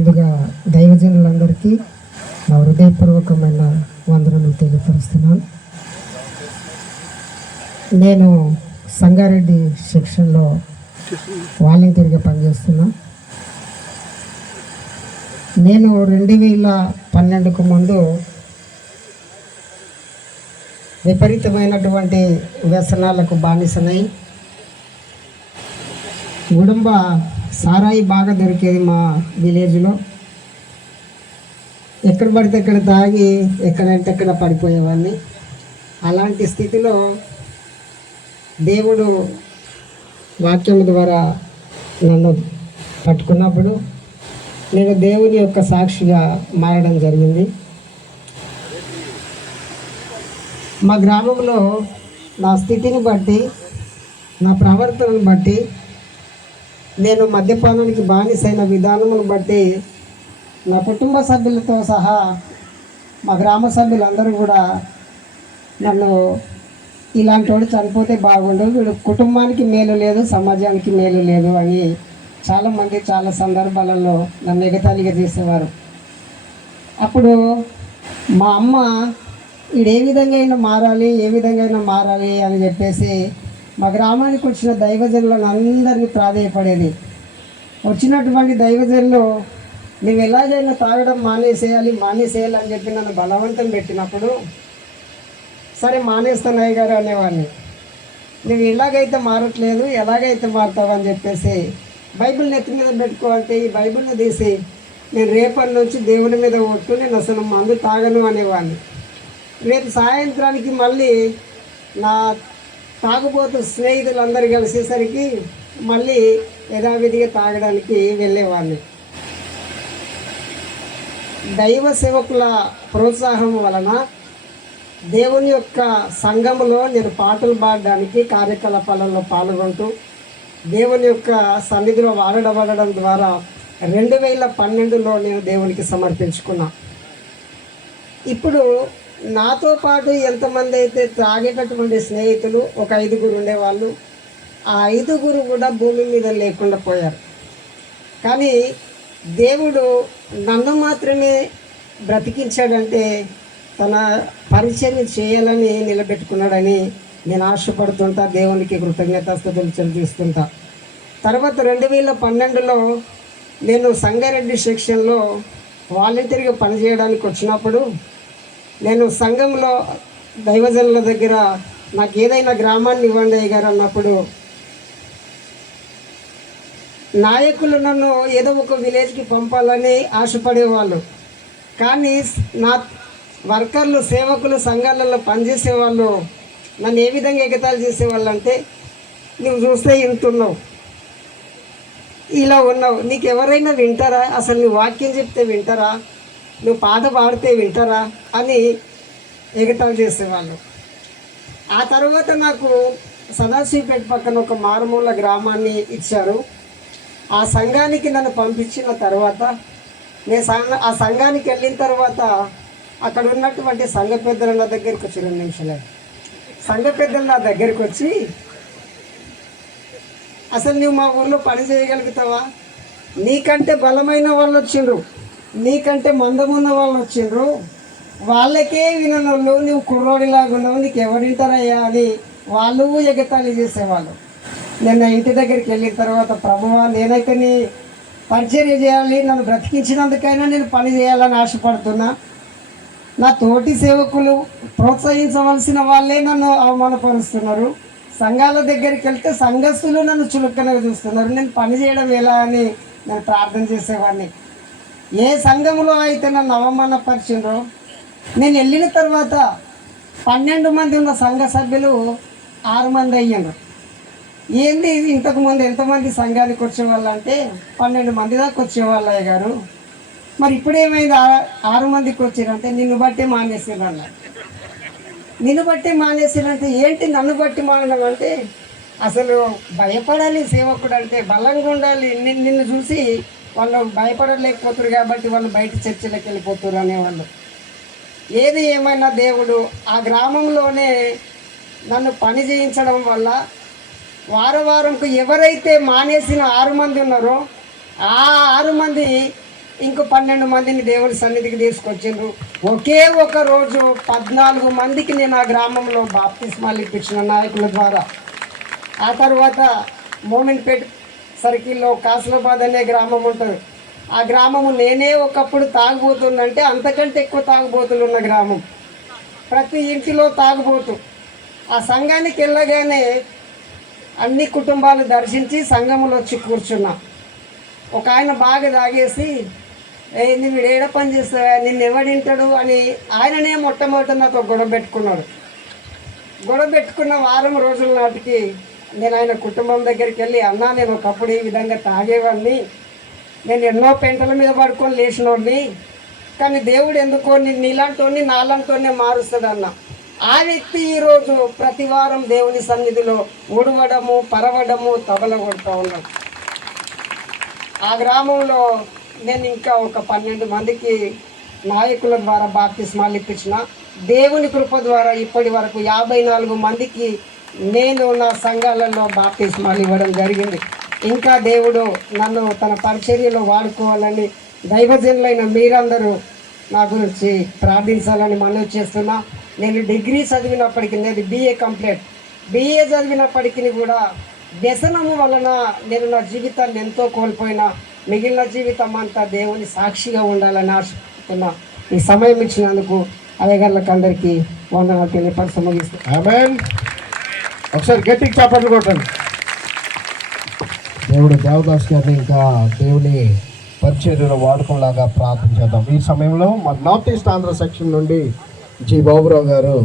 ముందుగా దైవజనులందరికీ నా హృదయపూర్వకమైన వందనములు తెలియపరుస్తున్నాను. నేను సంగారెడ్డి సెక్షన్లో వాలంటీర్గా పనిచేస్తున్నా. నేను 2012కు ముందు విపరీతమైనటువంటి వ్యసనాలకు బానిసనై, గుడుంబ సారాయి బాగా దొరికేది మా విలేజ్లో. ఎక్కడ పడితే ఎక్కడ తాగి ఎక్కడంటే ఎక్కడ పడిపోయేవాడిని. అలాంటి స్థితిలో దేవుడు వాక్యం ద్వారా నన్ను పట్టుకున్నప్పుడు నేను దేవుని యొక్క సాక్షిగా మారడం జరిగింది. మా గ్రామంలో నా స్థితిని బట్టి, నా ప్రవర్తనను బట్టి, నేను మద్యపానానికి బానిసైన విధానమును బట్టి నా కుటుంబ సభ్యులతో సహా మా గ్రామ సభ్యులందరూ కూడా నన్ను ఇలాంటి వాడు చనిపోతే బాగుండు, వీడు కుటుంబానికి మేలు లేదు, సమాజానికి మేలు లేదు అని చాలామంది చాలా సందర్భాలలో నన్ను ఎగతాళిగా చేసేవారు. అప్పుడు మా అమ్మ వీడు ఏ విధంగా అయినా మారాలి అని చెప్పేసి మా గ్రామానికి వచ్చిన దైవజనులను అందరినీ ప్రాధేయపడేది. వచ్చినటువంటి దైవజనులు నువ్వు ఎలాగైనా తాగడం మానేసేయాలి అని చెప్పి నన్ను బలవంతం పెట్టినప్పుడు సరే మానేస్తానయ్య గారు అనేవాడిని. నువ్వు ఎలాగైతే మారట్లేదు, ఎలాగైతే మారుతావు అని చెప్పేసి బైబిల్ నెత్తి మీద పెట్టుకో అంటే ఈ బైబిల్ని తీసి నేను రేపటి నుంచి దేవుని మీద ఒట్టు, నేను అసలు మందు తాగను అనేవాడిని. రేపు సాయంత్రానికి మళ్ళీ నా తాగుబోతు స్నేహితులందరూ కలిసేసరికి మళ్ళీ యథావిధిగా తాగడానికి వెళ్ళేవాడిని. దైవ సేవకుల ప్రోత్సాహం వలన దేవుని యొక్క సంఘములో నేను పాటలు పాడడానికి, కార్యకలాపాలలో పాల్గొంటూ దేవుని యొక్క సన్నిధిలో వాడడం ద్వారా 2012లో నేను దేవునికి సమర్పించుకున్నా. ఇప్పుడు నాతో పాటు ఎంతమంది అయితే తాగేటటువంటి స్నేహితులు ఒక 5గురు ఉండేవాళ్ళు, ఆ 5గురు కూడా భూమి మీద లేకుండా పోయారు. కానీ దేవుడు నన్ను మాత్రమే బ్రతికించాడంటే తన పరిచయం చేయాలని నిలబెట్టుకున్నాడని నేను ఆశపడుతుంటా, దేవునికి కృతజ్ఞతాస్తుతులు చెల్లిస్తుంటా. తర్వాత 2012లో నేను సంగారెడ్డి సెక్షన్లో వాలంటీర్గా పనిచేయడానికి వచ్చినప్పుడు నేను సంఘంలో దైవజనుల దగ్గర నాకు ఏదైనా గ్రామాన్ని ఇవ్వండి అయ్య గారు అన్నప్పుడు నాయకులు నన్ను ఏదో ఒక విలేజ్కి పంపాలని ఆశపడేవాళ్ళు. కానీ నా వర్కర్లు, సేవకులు, సంఘాలలో పనిచేసేవాళ్ళు నన్ను ఏ విధంగా ఎగతాళి చేసేవాళ్ళు అంటే, నువ్వు చూస్తే ఇంతున్నావు, ఇలా ఉన్నావు, నీకు ఎవరైనా వింటారా, అసలు నువ్వు వాక్యం చెప్తే వింటారా, నువ్వు పాట పాడితే వింటారా అని ఎగతాళి చేసేవాళ్ళు. ఆ తర్వాత నాకు సదాశివపేట పక్కన ఒక మారుమూల గ్రామాన్ని ఇచ్చారు. ఆ సంఘానికి నన్ను పంపించిన తర్వాత నేను ఆ సంఘానికి వెళ్ళిన తర్వాత అక్కడ ఉన్నటువంటి సంఘ పెద్దలు నా దగ్గరికి వచ్చి 2 నిమిషాలు సంఘ పెద్దలు నా దగ్గరికి వచ్చి, అసలు నువ్వు మా ఊర్లో పని చేయగలుగుతావా, నీకంటే బలమైన వాళ్ళు వచ్చిండ్రు, నీకంటే మందమున్న వాళ్ళు వచ్చిండ్రు, వాళ్ళకే వినోళ్ళు, నువ్వు కుర్రోడిలాగా ఉన్నావు, నీకు ఎవరింటారయ్యా అని వాళ్ళు ఎగతాళి చేసేవాళ్ళు. నేను ఇంటి దగ్గరికి వెళ్ళిన తర్వాత, ప్రభువా నేనైతే నీ పరిచర్య చేయాలి, నన్ను బ్రతికించినందుకైనా నేను పని చేయాలని ఆశపడుతున్నా, నా తోటి సేవకులు ప్రోత్సహించవలసిన వాళ్ళే నన్ను అవమానపరుస్తున్నారు, సంఘాల దగ్గరికి వెళ్తే సంఘస్థులు నన్ను చులకనగా చూస్తున్నారు, నేను పని చేయడం ఎలా అని నేను ప్రార్థన చేసేవాడిని. ఏ సంఘంలో అయితే నన్ను అవమానపరిచిండ్రో, నేను వెళ్ళిన తర్వాత 12 మంది ఉన్న సంఘ సభ్యులు 6 మంది అయ్యిండ్రు. ఏంది ఇంతకుముందు ఎంతమంది సంఘానికి వచ్చేవాళ్ళు అంటే 12 మంది దాకా వచ్చేవాళ్ళు అయ్య గారు, మరి ఇప్పుడేమైంది 6 మందికి వచ్చారంటే నిన్ను బట్టే మానేసారన్న. నిన్ను బట్టే మానేసారంటే ఏంటి నన్ను బట్టి మానడం అంటే, అసలు భయపడాలి సేవకుడు అంటే, బలంగా ఉండాలి, నిన్ను చూసి వాళ్ళు భయపడలేకపోతారు కాబట్టి వాళ్ళు బయట చర్చలకు వెళ్ళిపోతారు అనేవాళ్ళు. ఏది ఏమైనా దేవుడు ఆ గ్రామంలోనే నన్ను పని చేయించడం వల్ల వారంకు ఎవరైతే మానేసిన 6 మంది ఉన్నారో ఆ 6 మంది ఇంకో 12 మందిని దేవుని సన్నిధికి తీసుకొచ్చిండ్రు. ఒకే ఒక రోజు 14 మందికి నేను ఆ గ్రామంలో బాప్తిస్మాలు ఇప్పించిన నాయకుల ద్వారా. ఆ తర్వాత మోమిన్పేట్ సర్కిల్లో కాసులాబాద్ అనే గ్రామం ఉంటుంది. ఆ గ్రామము నేనే ఒకప్పుడు తాగుబోతుందంటే అంతకంటే ఎక్కువ తాగుబోతులు ఉన్న గ్రామం. ప్రతి ఇంటిలో తాగుబోతు. ఆ సంఘానికి వెళ్ళగానే అన్ని కుటుంబాలు దర్శించి సంఘములో వచ్చి కూర్చున్నా. ఒక ఆయన బాగా తాగేసి, ఏంది వీడు ఏడ పని చేస్తావా, నిన్ను ఎవడింటాడు అని ఆయననే మొట్టమొదటి నాతో గొడవ పెట్టుకున్నాడు. గొడవ పెట్టుకున్న వారం రోజుల నాటికి నేను ఆయన కుటుంబం దగ్గరికి వెళ్ళి, అన్నా నేను ఒకప్పుడు ఈ విధంగా తాగేవాడిని, నేను ఎన్నో పెంటల మీద పడుకొని లేచినోడిని, కానీ దేవుడు ఎందుకో నిన్ను ఇలాంటి నాలాంటినే మారుస్తాడు అన్న. ఆ వ్యక్తి ఈరోజు ప్రతి వారం దేవుని సన్నిధిలో ఉడవడము, పరవడము, తబల కొడుతూ ఉన్నాడు. ఆ గ్రామంలో నేను ఇంకా ఒక 12 మందికి నాయకుల ద్వారా బాప్తిస్మాలు ఇప్పించిన. దేవుని కృప ద్వారా ఇప్పటి వరకు 54 మందికి నేను నా సంఘాలలో బాప్తిస్మాలు ఇవ్వడం జరిగింది. ఇంకా దేవుడు నన్ను తన పరిచర్యలో వాడుకోవాలని దైవజనులైన మీరందరూ నా గురించి ప్రార్థించాలని మనవి చేస్తున్నా. నేను డిగ్రీ చదివినప్పటికీ, నేను బిఏ చదివినప్పటికీ కూడా వ్యసనము వలన నేను నా జీవితాన్ని ఎంతో కోల్పోయినా మిగిలిన జీవితం అంతా దేవుని సాక్షిగా ఉండాలని ఆశిస్తున్నా. ఈ సమయం ఇచ్చినందుకు అయ్యగారులకు అందరికీ వందనాలు తెలియపరచ ముగిస్తాను. ఆమేన్. ఒకసారి గట్టికి చప్పట్లు కొట్టండి. దేవుడు దేవదాస్ గారిని ఇంకా దేవుని పరిచర్యలో వాడకంలాగా ప్రార్థన చేద్దాం. ఈ సమయంలో మన నార్త్ ఈస్ట్ ఆంధ్ర సెక్షన్ నుండి జి బాబురావు గారు